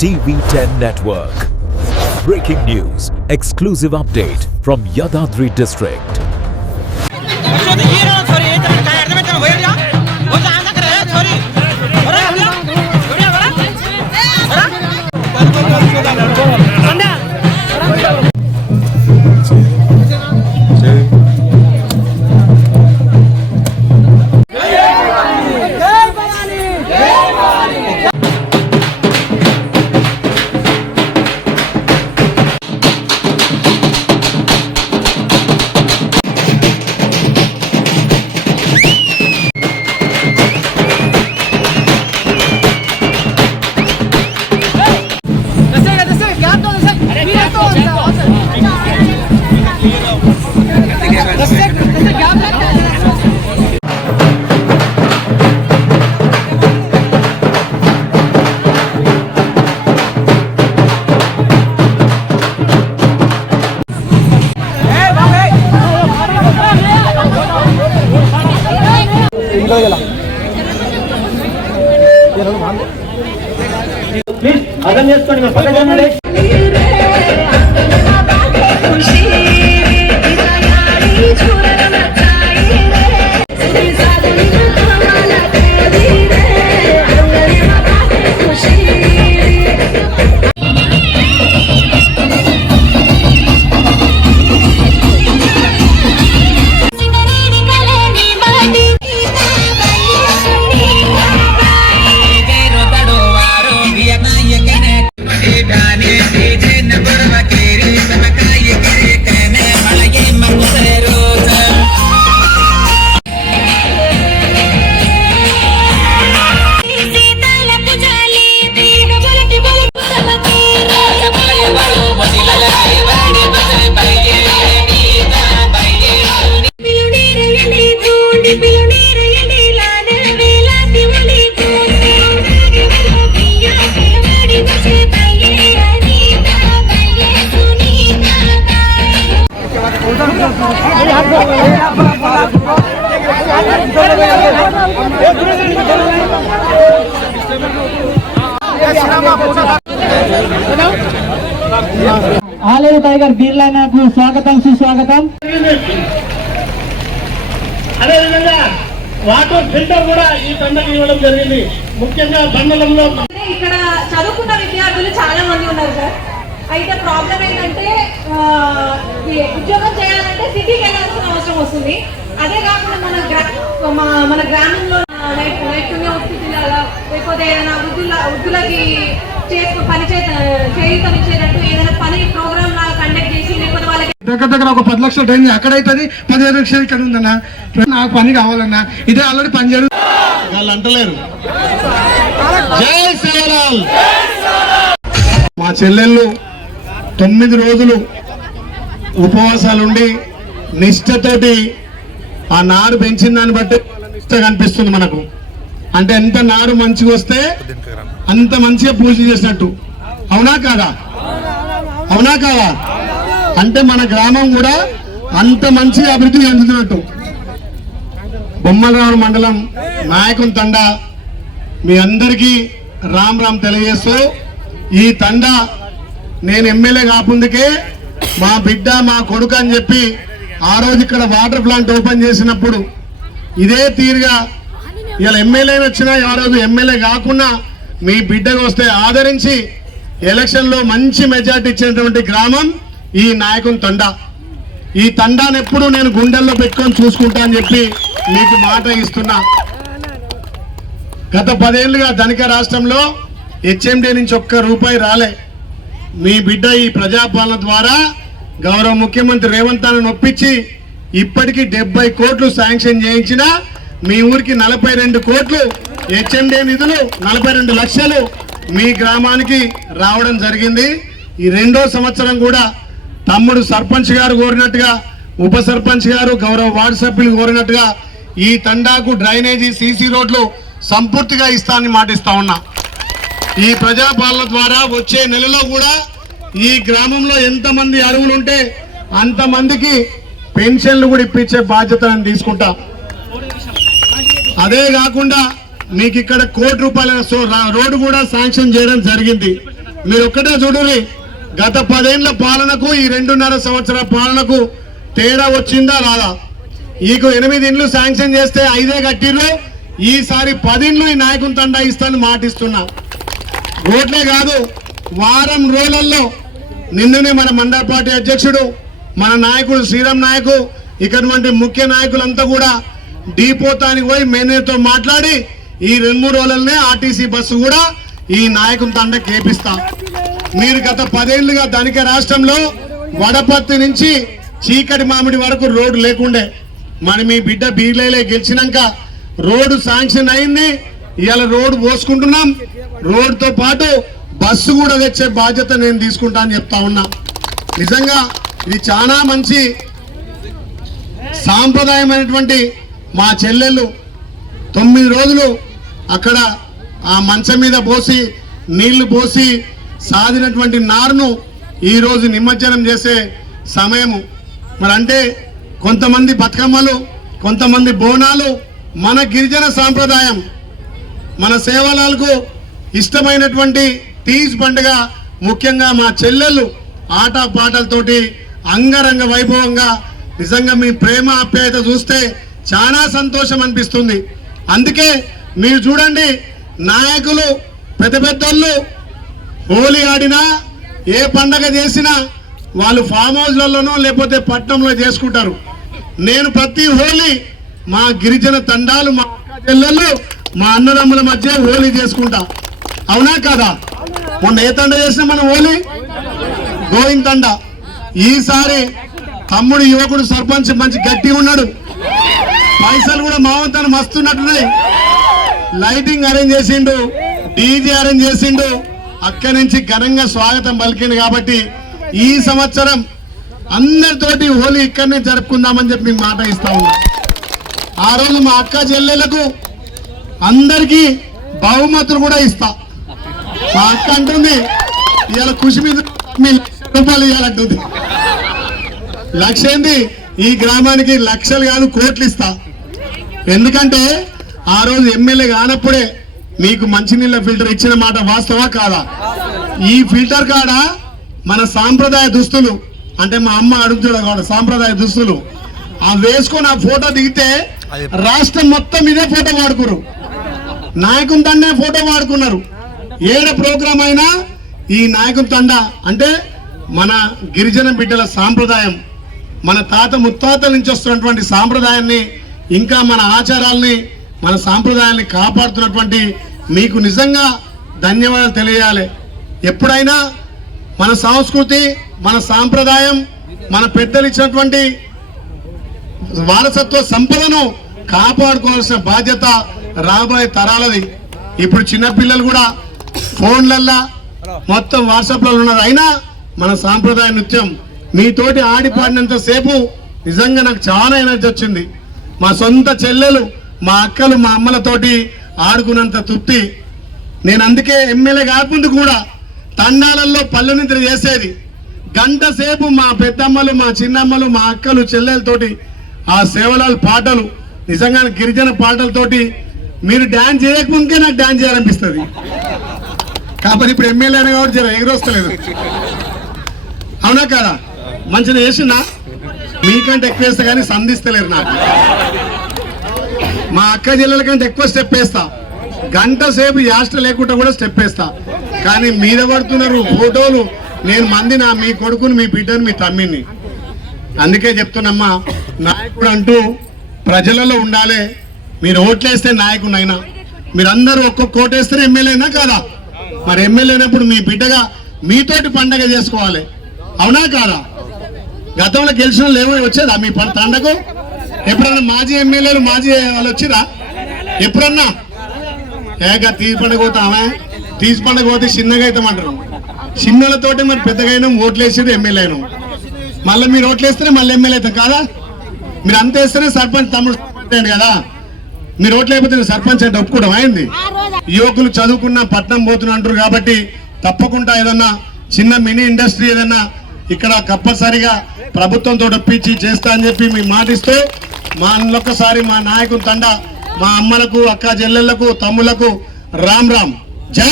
TV10 Network. Breaking news, exclusive update from Yadadri district. అర్థం చేసుకోండి పక్కన ఆలేరు టైగర్ బీర్లైనకు స్వాగతం సుస్వాగతం. అదేవిధంగా వాటర్ ఫిల్టర్ కూడా ఈ తండకి ఇవ్వడం జరిగింది. ముఖ్యంగా మండలంలో ఇక్కడ చదువుకున్న విద్యార్థులు చాలా మంది ఉన్నారు సార్. అయితే ప్రాబ్లం ఏంటంటే ఉద్యోగం చేయాలంటే సిటీకి వెళ్ళాల్సిన అవసరం వస్తుంది. అదే కాకుండా మన గ్రామంలో నైపుణ్య జిల్లాలో లేకపోతే ఏదైనా వృద్ధులకి చేయుతనిచ్చేటట్టు ఏదైనా పని ప్రోగ్రామ్ లాగా కండక్ట్ చేసి లేకపోతే వాళ్ళకి దగ్గర ఒక 10 లక్షల ట్రైన్ అక్కడైతుంది, 15 లక్షలు ఇక్కడ ఉందన్నా. నాకు పని కావాలన్నా ఇదే ఆల్రెడీ పని చేయడం వాళ్ళు అంటలేరు. జై శ్రీరామ్. మా చెల్లెళ్ళు 9 రోజులు ఉపవాసాలుండి నిష్ఠతోటి ఆ నారు పెంచిన దాన్ని బట్టి నిష్ఠ కనిపిస్తుంది మనకు. అంటే ఎంత నారు మంచిగా వస్తే అంత మంచిగా పూజ చేసినట్టు. అవునా కాదా? అవునా కాదా? అంటే మన గ్రామం కూడా అంత మంచిగా అభివృద్ధి చెందుతున్నట్టు. బొమ్మలరావు మండలం నాయకుని తండా మీ అందరికీ రామ్ రామ్ తెలియజేస్తూ, ఈ తండా నేను ఎమ్మెల్యే కాపుందుకే మా బిడ్డ మా కొడుకు అని చెప్పి ఆ రోజు ఇక్కడ వాటర్ ప్లాంట్ ఓపెన్ చేసినప్పుడు ఇదే తీరుగా ఇలా ఎమ్మెల్యేని వచ్చినా ఆ రోజు ఎమ్మెల్యే కాకుండా మీ బిడ్డకు వస్తే ఆదరించి ఎలక్షన్లో మంచి మెజార్టీ ఇచ్చినటువంటి గ్రామం ఈ నాయకుని తండా. ఈ తండాను ఎప్పుడు నేను గుండెల్లో పెట్టుకొని చూసుకుంటా అని చెప్పి మీకు మాట ఇస్తున్నా. గత 10 ఏళ్లుగా ధనిక రాష్ట్రంలో హెచ్ఎండి నుంచి ఒక్క రూపాయి రాలే. మీ బిడ్డ ఈ ప్రజాపాలన ద్వారా గౌరవ ముఖ్యమంత్రి రేవంత్ అన్నను ఒప్పించి ఇప్పటికీ 70 కోట్లు శాంక్షన్ చేయించిన మీ ఊరికి 42 కోట్లు హెచ్ఎండి నిధులు 42 లక్షలు మీ గ్రామానికి రావడం జరిగింది. ఈ 2వ సంవత్సరం కూడా తమ్ముడు సర్పంచ్ గారు కోరినట్టుగా, ఉప సర్పంచ్ గారు, గౌరవ వార్డు సభ్యులు కోరినట్టుగా ఈ తండాకు డ్రైనేజీ సీసీ రోడ్లు సంపూర్తిగా ఇస్తానని మాటిస్తా ఉన్నా. ఈ ప్రజాపాలన ద్వారా వచ్చే నెలలో కూడా ఈ గ్రామంలో ఎంతమంది అరువులు ఉంటే అంతమందికి పెన్షన్లు కూడా ఇప్పించే బాధ్యత నేను తీసుకుంటా. అదే కాకుండా మీకు ఇక్కడ ₹1 కోటి రోడ్డు కూడా శాంక్షన్ చేయడం జరిగింది. మీరు ఒక్కటే చూడుర్రి, గత 10 ఏళ్ల పాలనకు ఈ 2.5 సంవత్సరాల పాలనకు తేడా వచ్చిందా రాదా? ఈకు 8 ఇండ్లు శాంక్షన్ చేస్తే 5 కట్టిర్రు, ఈసారి 10 ఇండ్లు ఈ నాయకుని తండా ఇస్తాను మాటిస్తున్నా. ఓట్లే కాదు, వారం రోజులలో నిన్ననే మన మండల పార్టీ అధ్యక్షుడు, మన నాయకుడు శ్రీరామ్ నాయకు, ఇక్కడి ముఖ్య నాయకులంతా కూడా డిపోతానికి పోయి మేనేజర్తో మాట్లాడి ఈ 2-3 రోజులనే ఆర్టీసీ బస్సు కూడా ఈ నాయకుని తండ కేపిస్తా. మీరు గత 10 ఏళ్లుగా ధనిక రాష్ట్రంలో వడపత్తి నుంచి చీకటి మామిడి వరకు రోడ్డు లేకుండే. మరి మీ బిడ్డ బీర్లైలే గెలిచినాక రోడ్డు శాంక్షన్ అయింది. ఇవాళ రోడ్డు పోసుకుంటున్నాం. రోడ్డుతో పాటు బస్సు కూడా తెచ్చే బాధ్యత నేను తీసుకుంటా అని చెప్తా ఉన్నా. నిజంగా ఇది చాలా మంచి సాంప్రదాయమైనటువంటి మా చెల్లెళ్ళు 9 రోజులు అక్కడ ఆ మంచం మీద పోసి నీళ్లు పోసి సాధినటువంటి నారును ఈరోజు నిమజ్జనం చేసే సమయము. మరి అంటే కొంతమంది బతుకమ్మలు, కొంతమంది బోనాలు మన గిరిజన సాంప్రదాయం. మన సేవలకు ఇష్టమైనటువంటి తీజ్ పండుగ ముఖ్యంగా మా చెల్లెళ్ళు ఆట పాటలతోటి అంగరంగ వైభవంగా నిజంగా మీ ప్రేమ ఆప్యాయత చూస్తే చాలా సంతోషం అనిపిస్తుంది. అందుకే మీరు చూడండి, నాయకులు పెద్ద పెద్దోళ్ళు హోలీ ఆడినా ఏ పండగ చేసినా వాళ్ళు ఫామ్ హౌస్లలోనో లేకపోతే పట్టణంలో చేసుకుంటారు. నేను ప్రతి హోలీ మా గిరిజన తండాలు, మా చెల్లెళ్ళు, మా అన్నదమ్ముల మధ్య హోలీ చేసుకుంటా. అవునా కాదా? మొన్న ఏ తండ చేసినా మనం హోలీ గోవింద్ తండ. ఈసారి తమ్ముడు యువకుడు సర్పంచ్ మంచి గట్టిగా ఉన్నాడు. పైసలు కూడా మావంతాను మస్తున్నట్టున్నాయి. లైటింగ్ అరేంజ్ చేసిండు, డీజే అరేంజ్ చేసిండు. అక్కడి నుంచి ఘనంగా స్వాగతం పలికిండు. కాబట్టి ఈ సంవత్సరం అందరితోటి హోలీ ఇక్కడనే జరుపుకుందామని చెప్పి మీకు మాట ఇస్తా ఉన్నా. ఆ రోజు మా అక్క చెల్లెలకు అందరికీ బహుమతులు కూడా ఇస్తా. మా అక్క అంటుంది ఇవాళ ఖుషి మీద రూపాయలు ఇవ్వాలంటుంది. లక్ష ఏంది, ఈ గ్రామానికి లక్షలు కాదు కోట్లు ఇస్తా. ఎందుకంటే ఆ రోజు ఎమ్మెల్యే కానప్పుడే మీకు మంచినీళ్ళ ఫిల్టర్ ఇచ్చిన మాట వాస్తవా కాదా? ఈ ఫిల్టర్ కాడ మన సాంప్రదాయ దుస్తులు, అంటే మా అమ్మ అడుగుతాడు కాదు సాంప్రదాయ దుస్తులు, ఆ వేసుకొని ఆ ఫోటో దిగితే రాష్ట్రం మొత్తం ఇదే ఫోటో వాడుకున్నారు. నాయకుని తండే ఫోటో వాడుకున్నారు. ఏడ ప్రోగ్రాం అయినా ఈ నాయకుని తండ అంటే మన గిరిజన బిడ్డల సాంప్రదాయం, మన తాత ముత్తాతల నుంచి వస్తున్నటువంటి సాంప్రదాయాన్ని, ఇంకా మన ఆచారాల్ని, మన సాంప్రదాయాన్ని కాపాడుతున్నటువంటి మీకు నిజంగా ధన్యవాదాలు తెలియాలి. ఎప్పుడైనా మన సంస్కృతి, మన సాంప్రదాయం, మన పెద్దలు ఇచ్చినటువంటి వారసత్వ సంపదను కాపాడుకోవాల్సిన బాధ్యత రాబోయే తరాలది. ఇప్పుడు చిన్నపిల్లలు కూడా ఫోన్లల్లా మొత్తం వాట్సాప్లలో ఉన్నారు. అయినా మన సాంప్రదాయ నృత్యం మీతోటి ఆడిపాడినంత సేపు నిజంగా నాకు చాలా ఎనర్జీ వచ్చింది. మా సొంత చెల్లెలు, మా అక్కలు, మా అమ్మలతోటి ఆడుకున్నంత తృప్తి. నేను అందుకే ఎమ్మెల్యే కాకుండా కూడా తండాలలో పల్లె నిద్ర చేసేది. గంట సేపు మా పెద్దమ్మలు, మా చిన్నమ్మలు, మా అక్కలు, చెల్లెలతోటి ఆ సేవలాలు పాటలు, నిజంగా గిరిజన పాటలతోటి మీరు డాన్స్ చేయకముందుకే నాకు డాన్స్ చేయాలనిపిస్తుంది. కాబట్టి ఇప్పుడు ఎమ్మెల్యే అయినా కాబట్టి జర ఎగురొస్తలేదు. అవునా కదా? మంచిగా చేసిందా? మీకంటే ఎక్కువ వేస్తా కానీ సంధిస్తలేరు నాకు. మా అక్క జిల్లల కంటే ఎక్కువ స్టెప్ వేస్తా. గంట సేపు యాస్ట లేకుండా కూడా స్టెప్ వేస్తా. కానీ మీద పడుతున్నారు ఫోటోలు. నేను మందిని, మీ కొడుకుని, మీ బిడ్డను, మీ తమ్మిని. అందుకే చెప్తున్నమ్మా, నాయకుడు అంటూ ప్రజలలో ఉండాలి. మీరు ఓట్లేస్తే నాయకునైనా, మీరందరూ ఒక్కొక్క ఓటేస్తేనే ఎమ్మెల్యేనా కాదా? మరి ఎమ్మెల్యే అయినప్పుడు మీ బిడ్డగా మీతోటి పండగ చేసుకోవాలి. అవునా కాదా? గతంలో గెలిచిన వాళ్ళు ఏమో వచ్చేదా మీ తండకు? ఎప్పుడన్నా మాజీ ఎమ్మెల్యేలు, మాజీ వాళ్ళు వచ్చిరా ఎప్పుడన్నా? ఏక తీసి పండుగ పోతామే, తీసి పండుగ పోతే చిన్నగా అవుతామంటారు. చిన్నలతోటి మరి పెద్దగా అయినా ఓట్లేసేది ఎమ్మెల్యే అయినా. మళ్ళీ మీరు ఓట్లేస్తేనే మళ్ళీ ఎమ్మెల్యే అవుతాం కాదా? మీరు అంత వేస్తేనే సర్పంచ్ తమ్ముడు అయ్యండి కదా. మీరు ఓట్లు అయిపోతే సర్పంచ్ అంటే ఒప్పుకోవడం అయింది. యువకులు చదువుకున్న పట్నం పోతున్నా అంటారు. కాబట్టి తప్పకుండా ఏదన్నా చిన్న మినీ ఇండస్ట్రీ ఏదన్నా ఇక్కడ కంపల్సరిగా ప్రభుత్వంతో ఒప్పించి చేస్తా అని చెప్పి మీ మాటిస్తూ, మా అన్నొక్కసారి మా నాయకుని తండ, మా అమ్మలకు, అక్క చెల్లెళ్లకు, తమ్ములకు రామ్ రామ్. జై